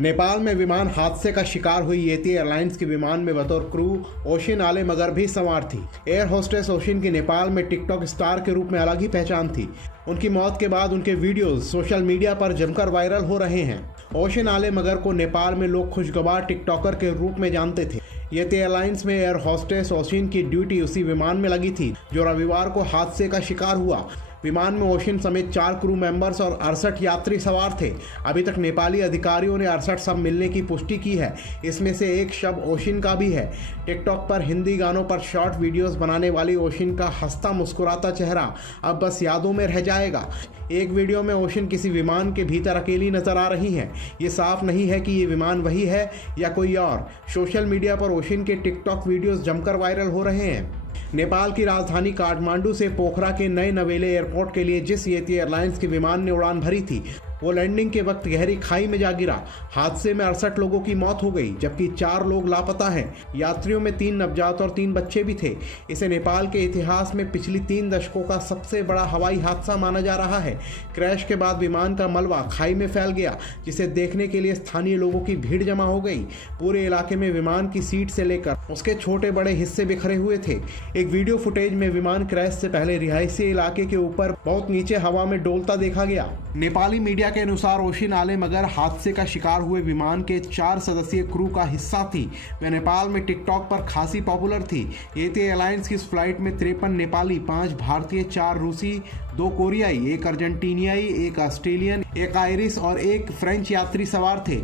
नेपाल में विमान हादसे का शिकार हुई येती एयरलाइंस के विमान में बतौर क्रू ओशिन आले मगर भी सवार थी। एयर होस्टेस ओशिन की नेपाल में टिकटॉक स्टार के रूप में अलग ही पहचान थी। उनकी मौत के बाद उनके वीडियोज सोशल मीडिया पर जमकर वायरल हो रहे हैं। ओशिन आले मगर को नेपाल में लोग खुशगवार टिकटॉकर के रूप में जानते थे। येती एयरलाइंस में एयर होस्टेस ओशिन की ड्यूटी उसी विमान में लगी थी जो रविवार को हादसे का शिकार हुआ। विमान में ओशिन समेत 4 क्रू मेंबर्स और 68 यात्री सवार थे। अभी तक नेपाली अधिकारियों ने 68 शव मिलने की पुष्टि की है। इसमें से एक शव ओशिन का भी है। टिकटॉक पर हिंदी गानों पर शॉर्ट वीडियोस बनाने वाली ओशिन का हंसता मुस्कुराता चेहरा अब बस यादों में रह जाएगा। एक वीडियो में ओशिन किसी विमान के भीतर अकेली नजर आ रही हैं। ये साफ नहीं है कि ये विमान वही है या कोई और। सोशल मीडिया पर ओशिन के टिकटॉक वीडियोस जमकर वायरल हो रहे हैं। नेपाल की राजधानी काठमांडू से पोखरा के नए नवेले एयरपोर्ट के लिए जिस येती एयरलाइंस के विमान ने उड़ान भरी थी वो लैंडिंग के वक्त गहरी खाई में जा गिरा। हादसे में 68 लोगों की मौत हो गई जबकि 4 लोग लापता हैं। यात्रियों में 3 नवजात और 3 बच्चे भी थे। इसे नेपाल के इतिहास में पिछली 3 दशकों का सबसे बड़ा हवाई हादसा माना जा रहा है। क्रैश के बाद विमान का मलबा खाई में फैल गया जिसे देखने के लिए स्थानीय लोगों की भीड़ जमा हो गई। पूरे इलाके में विमान की सीट से लेकर उसके छोटे बड़े हिस्से बिखरे हुए थे। एक वीडियो फुटेज में विमान क्रैश से पहले रिहायशी इलाके के ऊपर बहुत नीचे हवा में डोलता देखा गया। नेपाली मीडिया के अनुसार ओशिन आले मगर हादसे का शिकार हुए विमान के 4 सदस्यीय क्रू का हिस्सा थी। वह नेपाल में टिकटॉक पर खासी पॉपुलर थी। येती एयरलाइंस की इस फ्लाइट में 53 नेपाली, 5 भारतीय, 4 रूसी, 2 कोरियाई, 1 अर्जेंटीनियाई, 1 ऑस्ट्रेलियन, 1 आयरिश और 1 फ्रेंच यात्री सवार थे।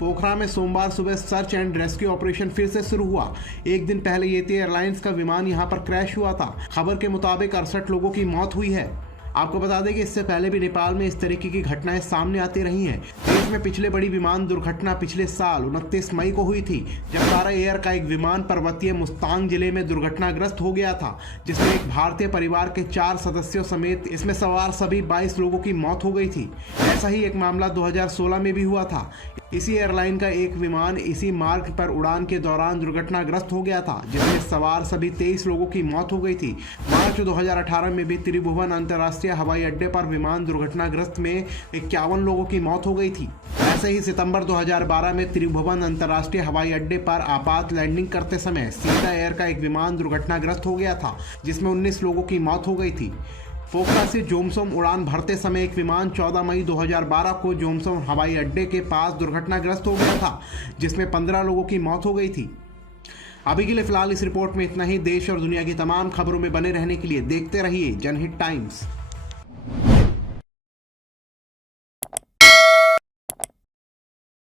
पोखरा में सोमवार सुबह सर्च एंड रेस्क्यू ऑपरेशन फिर से शुरू हुआ। एक दिन पहले येती एयरलाइंस का विमान यहां पर क्रैश हुआ था। खबर के मुताबिक 68 लोगों की मौत हुई है। आपको बता दें कि इससे पहले भी नेपाल में इस तरीके की घटनाएं सामने आती रही हैं। देश में पिछले बड़ी विमान दुर्घटना पिछले साल 29 मई को हुई थी जब तारा एयर का एक विमान पर्वतीय मुस्तांग जिले में दुर्घटनाग्रस्त हो गया था जिसमें एक भारतीय परिवार के 4 सदस्यों समेत इसमें सवार सभी 22 लोगों की मौत हो गई थी। ऐसा ही एक मामला 2016 में भी हुआ था। इसी एयरलाइन का एक विमान इसी मार्ग पर उड़ान के दौरान दुर्घटनाग्रस्त हो गया था जिसमें सवार सभी 23 लोगों की मौत हो गई थी। मार्च 2018 में भी त्रिभुवन अंतर्राष्ट्रीय हवाई अड्डे पर विमान दुर्घटनाग्रस्त में 51 लोगों की मौत हो गई थी। ऐसे ही सितंबर 2012 में त्रिभुवन अंतर्राष्ट्रीय हवाई अड्डे पर आपात लैंडिंग करते समय सीता एयर का एक विमान दुर्घटनाग्रस्त हो गया था जिसमें 19 लोगों की मौत हो गई थी। पोखरा से जोमसोम उड़ान भरते समय एक विमान 14 मई 2012 को जोमसोम हवाई अड्डे के पास दुर्घटनाग्रस्त हो गया था जिसमें 15 लोगों की मौत हो गई थी। अभी के लिए फिलहाल इस रिपोर्ट में इतना ही। देश और दुनिया की तमाम खबरों में बने रहने के लिए देखते रहिए जनहित टाइम्स।